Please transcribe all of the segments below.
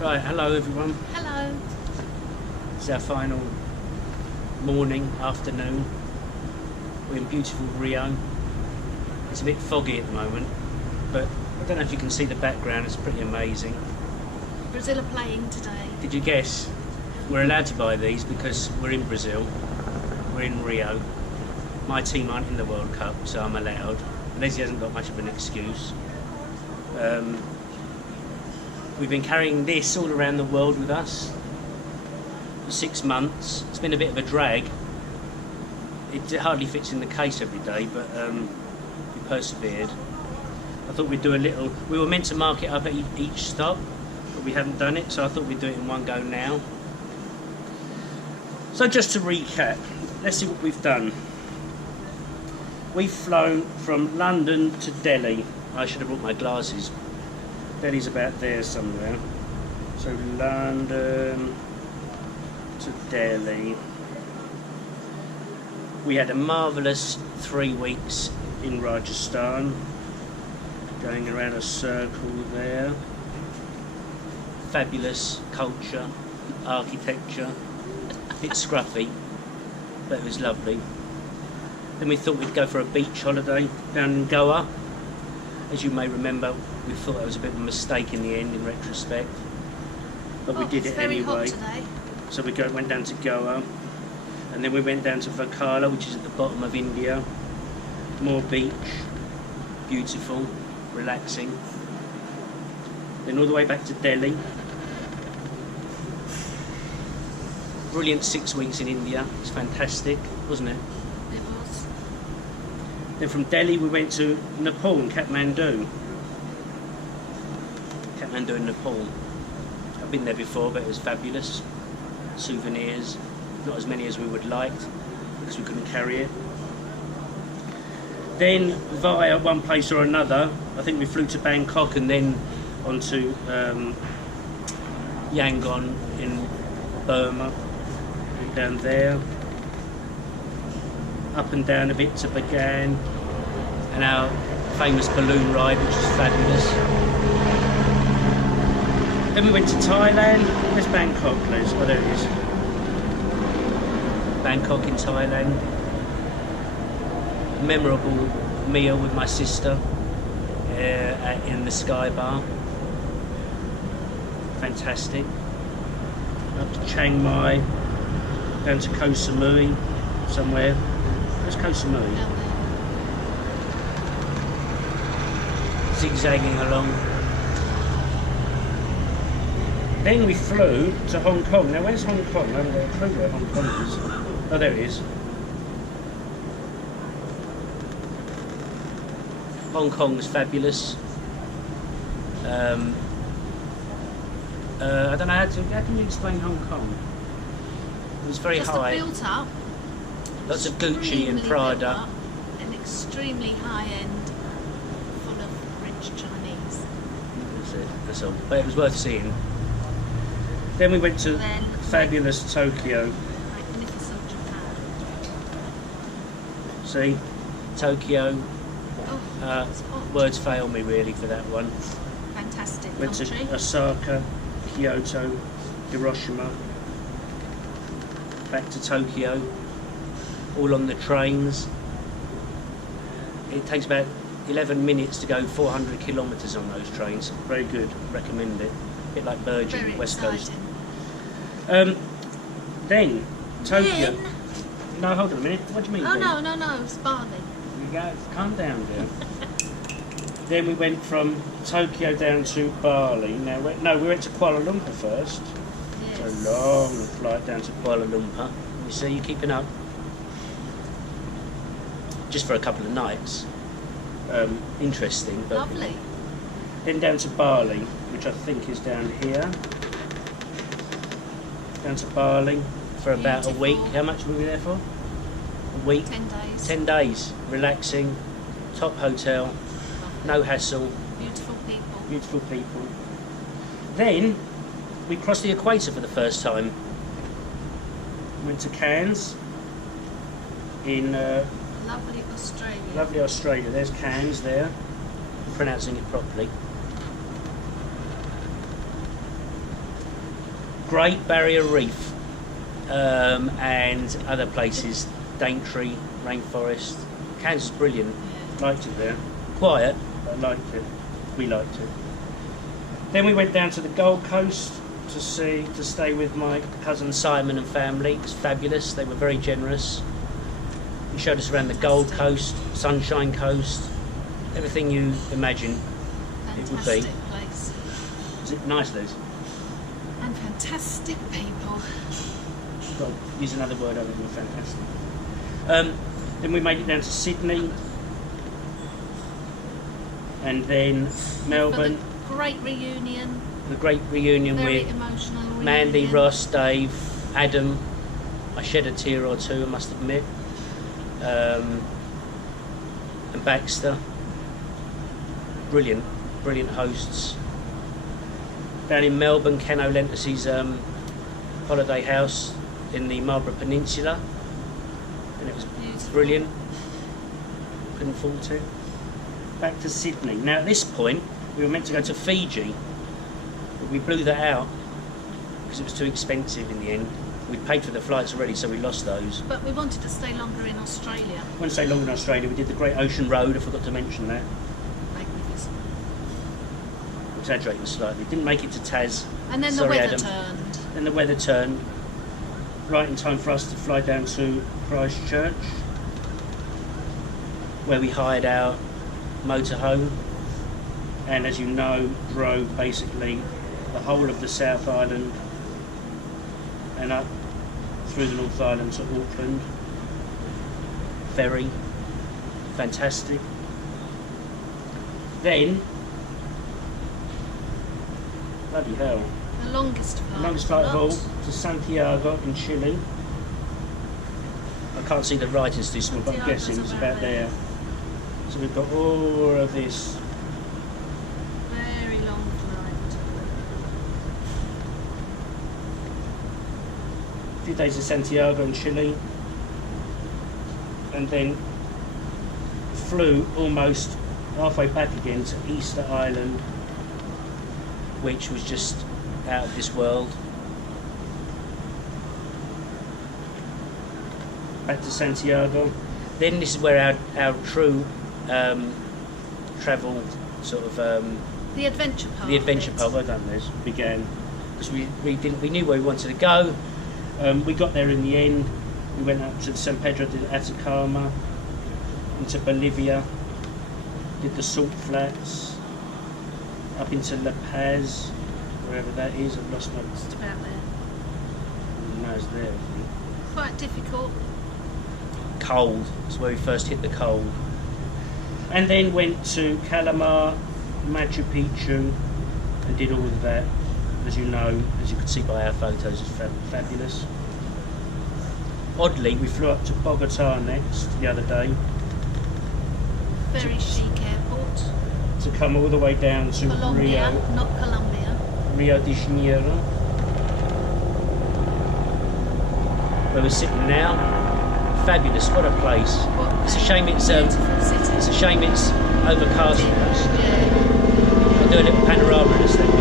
Right, hello everyone. Hello. It's our final morning, afternoon. We're in beautiful Rio. It's a bit foggy at the moment, but I don't know if you can see the background, it's pretty amazing. Brazil are playing today. Did you guess? We're allowed to buy these because we're in Brazil, we're in Rio. My team aren't in the World Cup, so I'm allowed. Leslie hasn't got much of an excuse. We've been carrying this all around the world with us for 6 months. It's been a bit of a drag. It hardly fits in the case every day, but we persevered. I thought we'd do a little... We were meant to mark it up at each stop, but we haven't done it, so I thought we'd do it in one go now. So just to recap, let's see what we've done. We've flown from London to Delhi. I should have brought my glasses. Delhi's about there somewhere. So London to Delhi. We had a marvellous 3 weeks in Rajasthan, going around a circle there. Fabulous culture, architecture, a bit scruffy, but it was lovely. Then we thought we'd go for a beach holiday down in Goa. As you may remember, we thought that was a bit of a mistake in the end, in retrospect, but we did it anyway. It's very hot today. So we went down to Goa, and then we went down to Varkala, which is at the bottom of India. More beach, beautiful, relaxing. Then all the way back to Delhi. Brilliant 6 weeks in India. It's fantastic, wasn't it? It was. Then from Delhi we went to Nepal and Kathmandu. Kathmandu in Nepal. I've been there before, but it was fabulous. Souvenirs, not as many as we would like because we couldn't carry it. Then via one place or another, I think we flew to Bangkok and then on to Yangon in Burma. Went down there. Up and down a bit to Bagan, and our famous balloon ride, which was fabulous. Then we went to Thailand. Where's Bangkok, Les? Oh, there it is. Bangkok in Thailand. A memorable meal with my sister in the Sky Bar. Fantastic. Up to Chiang Mai, down to Koh Samui, somewhere. Where's Koh Samui? Zigzagging along. Then we flew to Hong Kong. Now where's Hong Kong? I haven't got a clue where Hong Kong is. Oh, there it is. Hong Kong was fabulous. I don't know how can you explain Hong Kong? It was very Just high. built up. Lots of Gucci and Prada. And extremely high end, full of rich Chinese. That's it. That's all. But it was worth seeing. Then we went to fabulous Tokyo. Magnificent Japan. See, Tokyo. Oh, it's hot. Words fail me really for that one. Fantastic Went country. to Osaka, Kyoto, Hiroshima, back to Tokyo, all on the trains. It takes about 11 minutes to go 400 kilometres on those trains. Very good, recommend it. A bit like Virgin, Very West exciting. Coast. Then, Tokyo. Then? No, hold on a minute. What do you mean? Oh then? no, it's Bali. You go, calm down, dear. Then we went from Tokyo down to Bali. Now, we went to Kuala Lumpur first. Yes. It's a long flight down to Kuala Lumpur. You see, you're keeping up. Just for a couple of nights. Interesting. But Lovely. then down to Bali, which I think is down here. Down to Bali for about a week. Beautiful. How much were we there for? A week? 10 days. 10 days. Relaxing. Top hotel. No hassle. Beautiful people. Beautiful people. Then we crossed the equator for the first time. Went to Cairns in Lovely Australia. lovely Australia. There's Cairns there. I'm pronouncing it properly. Great Barrier Reef, and other places, Daintree, Rainforest. Cairns is brilliant. Liked it there. Quiet, but I liked it. We liked it. Then we went down to the Gold Coast to stay with my cousin Simon and family. It was fabulous. They were very generous. He showed us around the Gold Coast, Sunshine Coast, everything you imagine it would be. Fantastic place. Is it nice, Liz? And fantastic people. Got to use another word other than fantastic. Then we made it down to Sydney, and then Melbourne. For the great reunion. The great reunion Very with emotional reunion. Mandy, Ross, Dave, Adam. I shed a tear or two, I must admit. And Baxter. Brilliant hosts. Down in Melbourne, Keno lent us his holiday house in the Marlborough Peninsula, and it was Beautiful. brilliant. Couldn't fault it. Back to Sydney. Now at this point, we were meant to go to Fiji, but we blew that out because it was too expensive in the end. We'd paid for the flights already, so we lost those. But we wanted to stay longer in Australia. I wouldn't stay long in Australia. We did the Great Ocean Road. I forgot to mention that. Magnificent. Exaggerating slightly. Didn't make it to Tas. And then Sorry, the weather Adam. turned. Then the weather turned. Right in time for us to fly down to Christchurch, where we hired our motorhome, and as you know, drove basically the whole of the South Island and up through the North Island to Auckland. Ferry. Fantastic. Then, bloody hell, The longest flight. the longest flight of all to Santiago in Chile. I can't see the writings too small, but I'm Santiago's guessing it's about about there. So we've got all of this. Very long flight. A few days in Santiago in Chile, and then flew almost halfway back again to Easter Island, which was just out of this world. Back to Santiago. Then this is where our true travel sort of The adventure part. the adventure of it. part. Well done, Liz. Began because we knew where we wanted to go. We got there in the end. We went up to San Pedro de Atacama, into Bolivia, did the Salt Flats, up into La Paz, wherever that is. I've lost my. Just about there. No, it's there. I think. Quite difficult. Cold. That's where we first hit the cold. And then went to Calamar, Machu Picchu, and did all of that. As you know, as you can see by our photos, it's fabulous. Oddly, we flew up to Bogota next the other day Very chic airport. to come all the way down to Colombia, not Colombia. Rio de Janeiro, where we're sitting now. Fabulous, what a place. What It's a shame it's beautiful city. it's a shame it's overcast. Yeah. I'll do a little panorama in a second.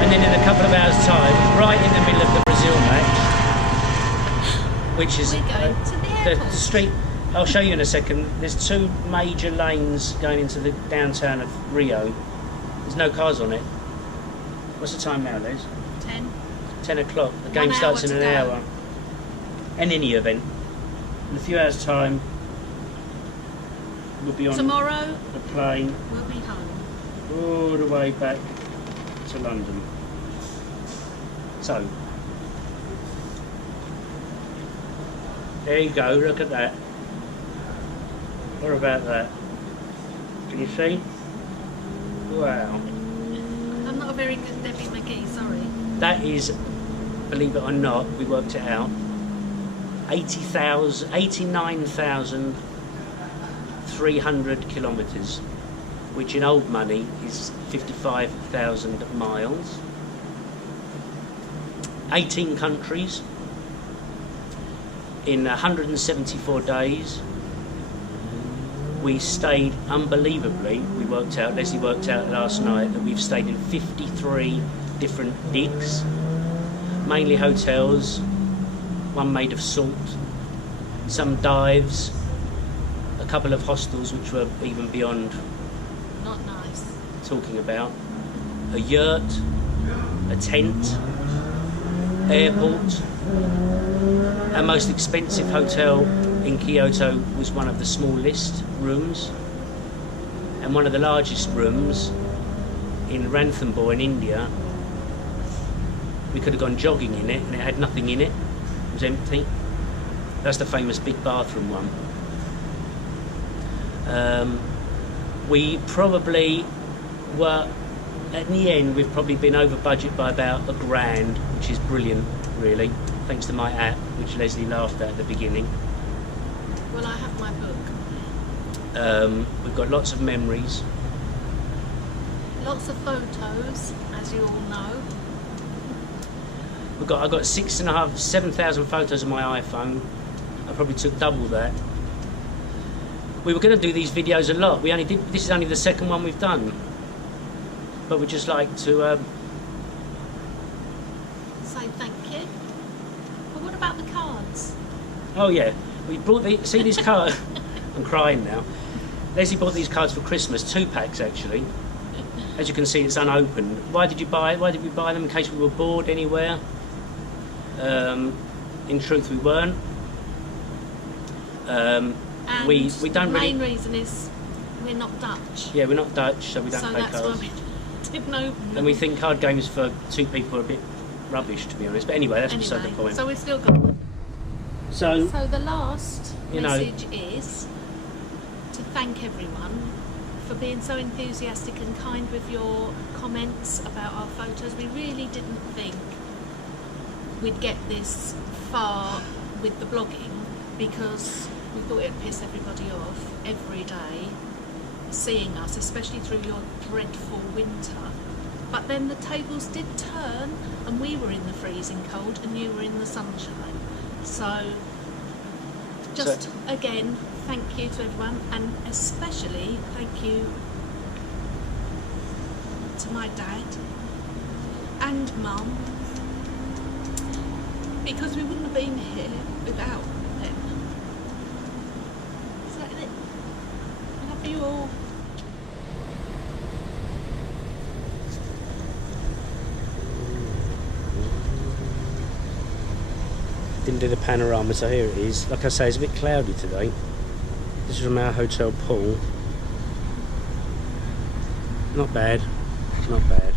And then in a couple of hours' time, right in the middle of the Brazil match, which is We're going to the the airport. street. I'll show you in a second. There's two major lanes going into the downtown of Rio. There's no cars on it. What's the time now, Liz? 10. 10 o'clock. The game 1 starts hour in to an go. hour. In any event, in a few hours' time, we'll be on Tomorrow the plane we'll be home. all the way back to London. So, there you go, look at that. What about that? Can you see? Wow. I'm not a very good Debbie McGee, sorry. That is, believe it or not, we worked it out, 89,300 kilometres, which in old money is 55,000 miles. 18 countries in 174 days. We stayed unbelievably, Leslie worked out last night that we've stayed in 53 different digs, mainly hotels, one made of salt, some dives, a couple of hostels which were even beyond Not nice. talking about, a yurt, a tent, airport. Our most expensive hotel in Kyoto was one of the smallest rooms, and one of the largest rooms in Ranthambore in India. We could have gone jogging in it and it had nothing in it. It was empty. That's the famous big bathroom one. We probably were, at the end, we've probably been over budget by about £1,000, which is brilliant, really, thanks to my app, which Leslie laughed at the beginning. Well, I have my book. We've got lots of memories. Lots of photos, as you all know. I've got 7,000 photos on my iPhone. I probably took double that. We were going to do these videos a lot. This is only the second one we've done. But we'd just like to Say thank you. But what about the cards? oh yeah, we brought see these cards. I'm crying now. Leslie bought these cards for Christmas, 2 packs actually. As you can see, it's unopened. Why did we buy them? In case we were bored anywhere? In truth, we weren't. And we don't the really. main reason is we're not Dutch. Yeah, we're not Dutch, so we don't So play that's cards. why we didn't open them. And we think card games for 2 people are a bit rubbish, to be honest. But anyway, that's beside the point. So we've still got them. So So the last You know. message is to thank everyone for being so enthusiastic and kind with your comments about our photos. We really didn't think we'd get this far with the blogging, because we thought it'd piss everybody off every day seeing us, especially through your dreadful winter. But then the tables did turn and we were in the freezing cold and you were in the sunshine. So just again, thank you to everyone, and especially thank you to my dad and mum, because we wouldn't have been here without them. So love you all. didn't do the panorama, so here it is. Like I say, it's a bit cloudy today. This is from our hotel pool. Not bad, not bad.